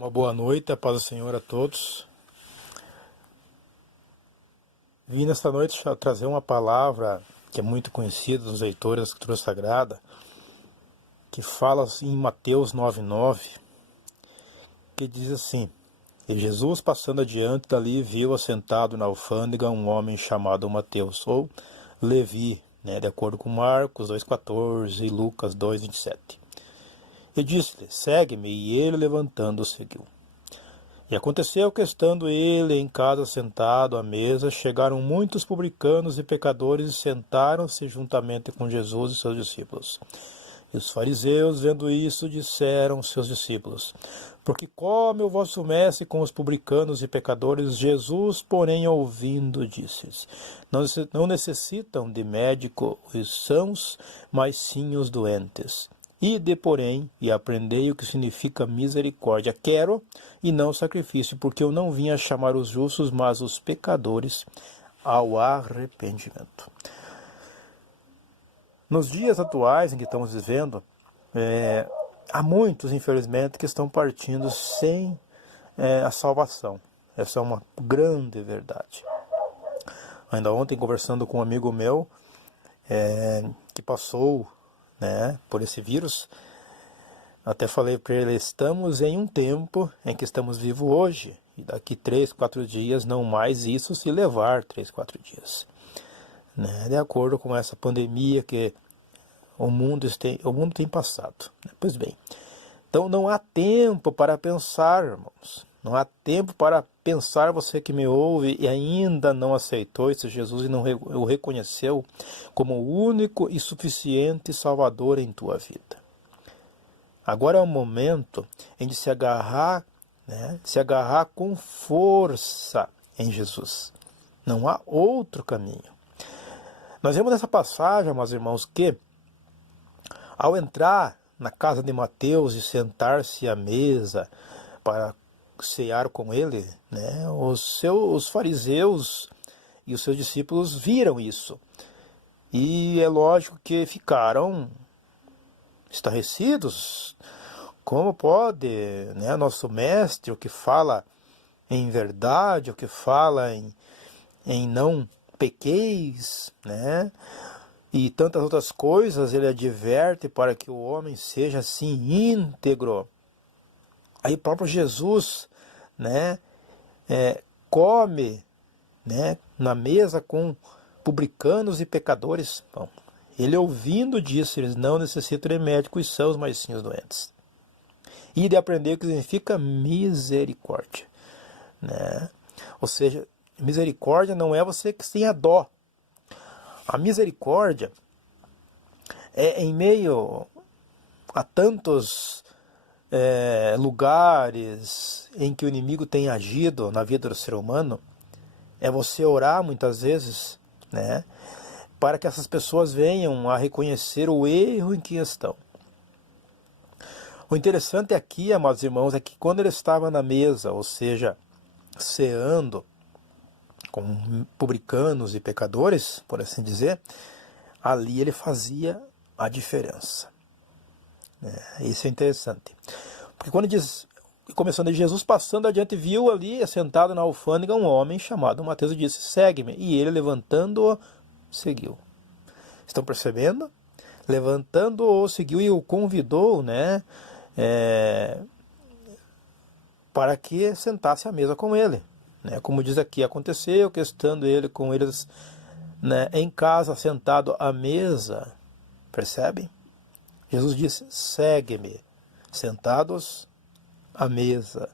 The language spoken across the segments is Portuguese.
Uma boa noite, a paz do Senhor a todos. Vim nesta noite trazer uma palavra que é muito conhecida dos leitores da Escritura Sagrada, que fala em Mateus 9:9, que diz assim: E Jesus, passando adiante dali, viu assentado na alfândega um homem chamado Mateus, ou Levi, de acordo com Marcos 2:14 e Lucas 2:27. E disse-lhe: Segue-me, e ele levantando seguiu. E aconteceu que, estando ele em casa sentado à mesa, chegaram muitos publicanos e pecadores e sentaram-se juntamente com Jesus e seus discípulos. E os fariseus, vendo isso, disseram aos seus discípulos: Por que come o vosso mestre com os publicanos e pecadores? Jesus, porém, ouvindo, disse-lhes: Não necessitam de médico os sãos, mas sim os doentes. Ide, porém, e aprendei o que significa misericórdia. Quero, e não sacrifício, porque eu não vim a chamar os justos, mas os pecadores ao arrependimento. Nos dias atuais em que estamos vivendo, há muitos, infelizmente, que estão partindo sem a salvação. Essa é uma grande verdade. Ainda ontem, conversando com um amigo meu, que passou por esse vírus, até falei para ele: estamos em um tempo em que estamos vivos hoje, e daqui 3, 4 dias, não mais isso se levar 3, 4 dias. De acordo com essa pandemia que o mundo tem passado. Pois bem, então não há tempo para pensar, irmãos. Não há tempo para pensar, você que me ouve e ainda não aceitou esse Jesus e não o reconheceu como o único e suficiente Salvador em tua vida. Agora é o momento em de se agarrar com força em Jesus. Não há outro caminho. Nós vemos nessa passagem, meus irmãos, que ao entrar na casa de Mateus e sentar-se à mesa para cear com ele, os fariseus e os seus discípulos viram isso. E é lógico que ficaram estarrecidos. Como pode, nosso mestre, o que fala em verdade, o que fala em não pequeis, e tantas outras coisas, ele adverte para que o homem seja assim íntegro. Aí o próprio Jesus, come, na mesa com publicanos e pecadores. Bom, ele ouvindo disso, eles não necessitam de médicos sãos, mas sim os doentes. E de aprender o que significa misericórdia. Ou seja, misericórdia não é você que tenha dó. A misericórdia é em meio a tantos lugares em que o inimigo tem agido na vida do ser humano, é você orar muitas vezes, para que essas pessoas venham a reconhecer o erro em que estão. O interessante aqui, amados irmãos, é que quando ele estava na mesa, ou seja, ceando com publicanos e pecadores, por assim dizer, ali ele fazia a diferença. Isso é interessante. Porque quando diz, começando, Jesus passando adiante, viu ali, assentado na alfândega, um homem chamado Mateus e disse: Segue-me. E ele, levantando-o, seguiu. Estão percebendo? Levantando-o, seguiu e o convidou, para que sentasse à mesa com ele. Como diz aqui, aconteceu que, estando ele com eles em casa, sentado à mesa, percebe? Jesus disse: Segue-me, sentados à mesa.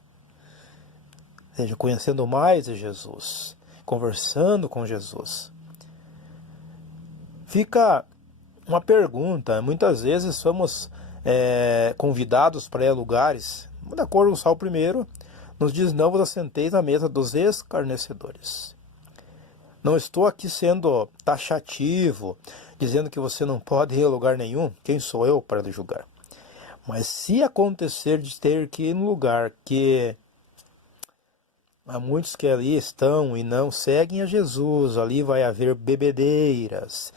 Ou seja, conhecendo mais de Jesus, conversando com Jesus. Fica uma pergunta: muitas vezes somos convidados para ir a lugares, de acordo com o Salmo 1, nos diz: Não vos assenteis à mesa dos escarnecedores. Não estou aqui sendo taxativo, dizendo que você não pode ir a lugar nenhum. Quem sou eu para lhe julgar? Mas se acontecer de ter que ir em um lugar que há muitos que ali estão e não seguem a Jesus, ali vai haver bebedeiras,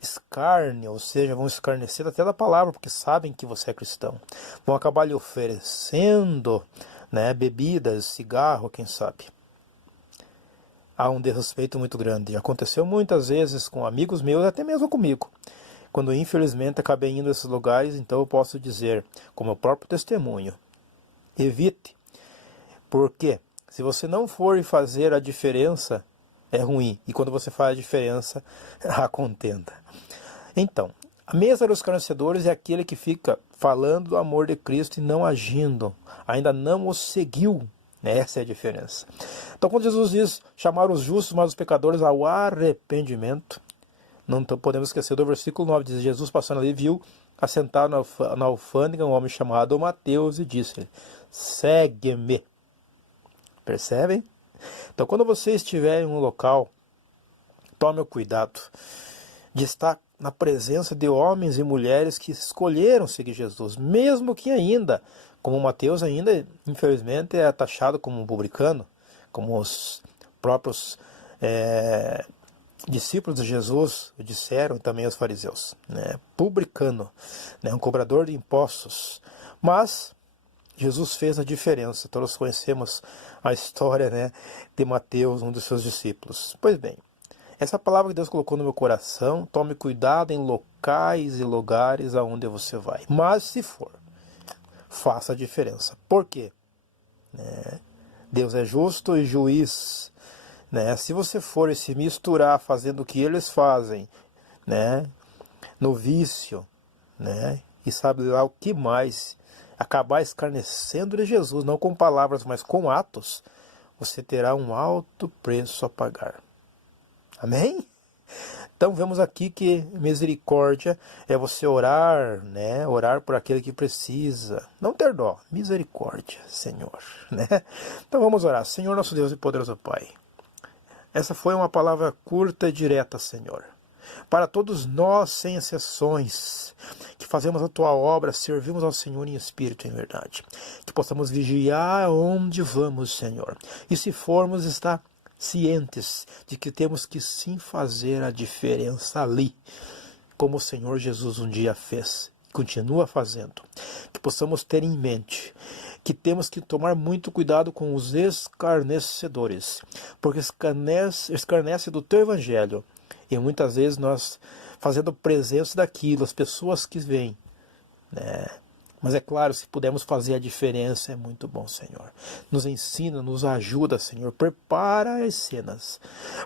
escárnio, ou seja, vão escarnecer até da palavra, porque sabem que você é cristão. Vão acabar lhe oferecendo né? Bebidas, cigarro, quem sabe. Há um desrespeito muito grande. Aconteceu muitas vezes com amigos meus, até mesmo comigo. Quando infelizmente acabei indo a esses lugares, então eu posso dizer, como meu próprio testemunho, evite. Porque se você não for fazer a diferença, é ruim. E quando você faz a diferença, há contenda. Então, a mesa dos escarnecedores é aquele que fica falando do amor de Cristo e não agindo. Ainda não o seguiu. Essa é a diferença. Então, quando Jesus diz chamar os justos, mas os pecadores ao arrependimento, não podemos esquecer do versículo 9, diz: Jesus passando ali viu assentado na alfândega um homem chamado Mateus e disse-lhe: segue-me. Percebem? Então, quando você estiver em um local, tome o cuidado de estar na presença de homens e mulheres que escolheram seguir Jesus, mesmo que ainda, como Mateus ainda, infelizmente, é taxado como um publicano, como os próprios discípulos de Jesus disseram, também os fariseus, né? Publicano, né? Um cobrador de impostos. Mas Jesus fez a diferença. Todos conhecemos a história, né, de Mateus, um dos seus discípulos. Pois bem, essa palavra que Deus colocou no meu coração, tome cuidado em locais e lugares aonde você vai. Mas se for, faça a diferença. Por quê? Deus é justo e juiz. Né? Se você for e se misturar fazendo o que eles fazem, né, no vício, né, e sabe lá o que mais, acabar escarnecendo de Jesus, não com palavras, mas com atos, você terá um alto preço a pagar. Amém? Então vemos aqui que misericórdia é você orar, né? Orar por aquele que precisa. Não ter dó. Misericórdia, Senhor. Né? Então vamos orar. Senhor nosso Deus e poderoso Pai. Essa foi uma palavra curta e direta, Senhor. Para todos nós, sem exceções, que fazemos a Tua obra, servimos ao Senhor em espírito e em verdade. Que possamos vigiar onde vamos, Senhor. E se formos, estar cientes de que temos que sim fazer a diferença ali, como o Senhor Jesus um dia fez e continua fazendo. Que possamos ter em mente que temos que tomar muito cuidado com os escarnecedores, porque escarnece do Teu Evangelho, e muitas vezes nós fazendo presença daquilo, as pessoas que vêm, né? Mas é claro, se pudermos fazer a diferença, é muito bom, Senhor. Nos ensina, nos ajuda, Senhor. Prepara as cenas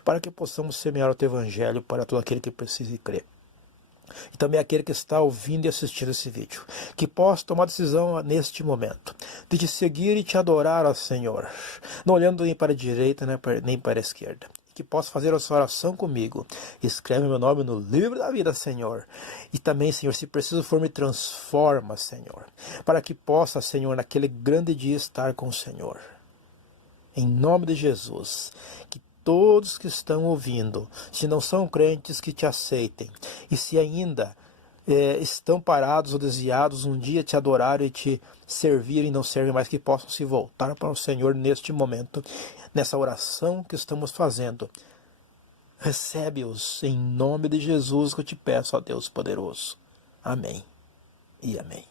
para que possamos semear o Teu Evangelho para todo aquele que precisa crer. E também aquele que está ouvindo e assistindo esse vídeo. Que possa tomar decisão neste momento de te seguir e te adorar, ó Senhor. Não olhando nem para a direita, nem para a esquerda. Que possa fazer a sua oração comigo. Escreve meu nome no livro da vida, Senhor. E também, Senhor, se preciso for, me transforma, Senhor. Para que possa, Senhor, naquele grande dia estar com o Senhor. Em nome de Jesus. Que todos que estão ouvindo, se não são crentes, que te aceitem. E se ainda estão parados ou desviados, um dia te adorar e te servir e não servem mais, que possam se voltar para o Senhor neste momento, nessa oração que estamos fazendo. Recebe-os em nome de Jesus que eu te peço, ó Deus poderoso. Amém e amém.